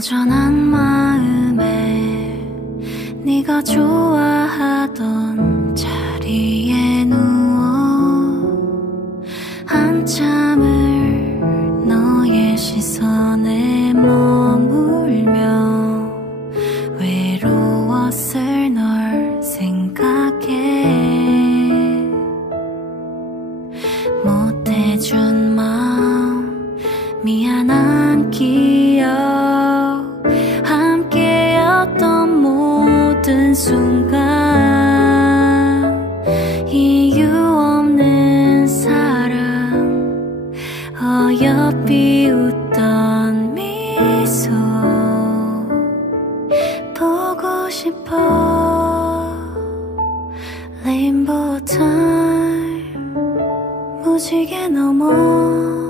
여전한 마음에 네가 좋아하던 자리에 누워 한참을 너의 시선에 머물며 외로웠어 모든 순간 이유 없는 사랑 어여삐 웃던 미소 보고 싶어. 레인보우 타임 무지개 넘어.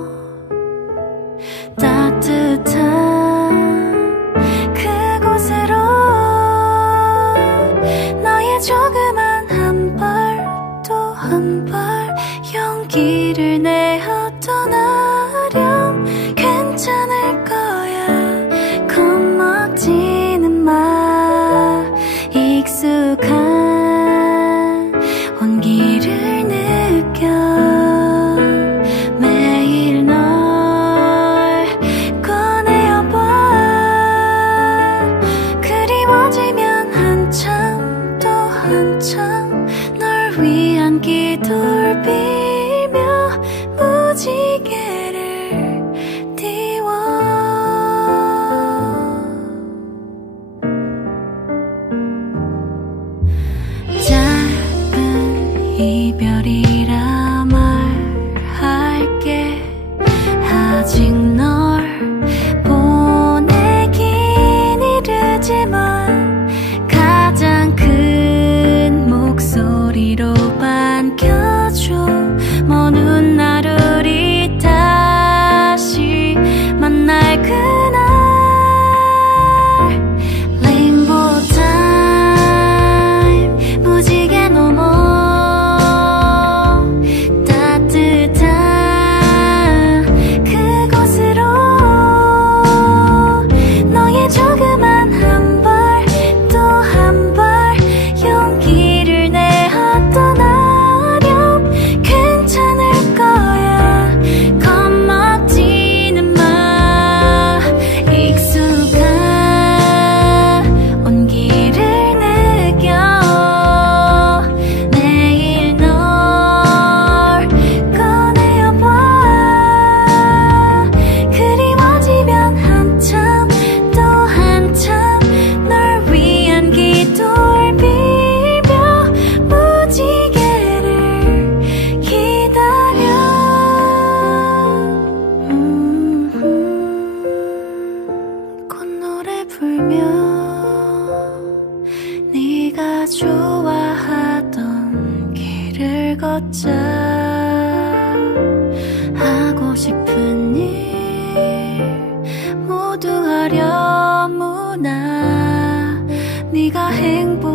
시계를 띄워. 작은 이별이 그 좋아하던 길을 걷자. 하고 싶은 일 모두 하려무나. 네가 행복